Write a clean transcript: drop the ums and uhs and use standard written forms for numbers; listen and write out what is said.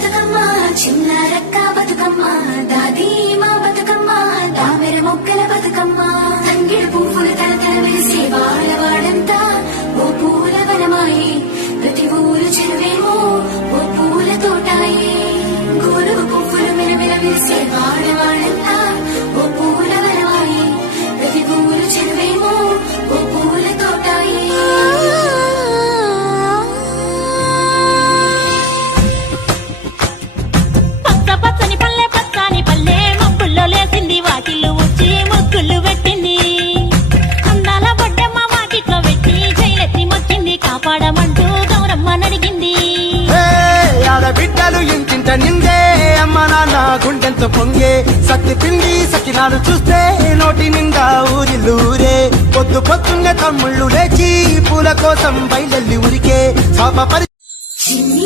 బతుకమ్మ చిన్న రక్క బతుకమ్మ దాది మా బతుకమ్మ దామెర మొక్కల బతుకమ్మ తంగిడు పువ్వులు తలతల మెరిసే వాడవాడంతా ఓ పూల వనమాయి ప్రతి ఊరు చెరువేమో ఓ పూల తోటాయి గోరుగు పువ్వులు మెరమెర మెరిసే వాడవాడంతా ఓ పూల వనమాయి ప్రతి ఊరు చెరువేమో ఓ పూల తోటాయి పచ్చని పల్లె పచ్చని పల్లె మబ్బుల్లో లేసింది వాకిళ్ళు వచ్చి ముగ్గులు పెట్టింది అందాల బొడ్డమ్మ వాకిట్లో పెట్టి జైలెత్తి మొక్కింది కాపాడమంటూ గౌరమ్మ నడిగింది ఆడబిడ్డలు ఇంటింట నిందే అమ్మ నాన్న గుండెంత పొంగే సత్తి పిండి సకినాలు చూస్తే నోటి నిండా ఊరిల్లూరే పొద్దు పొద్దున్న తమ్ముళ్ళు లేచి పూల కోసం బయలెల్లి ఉరికే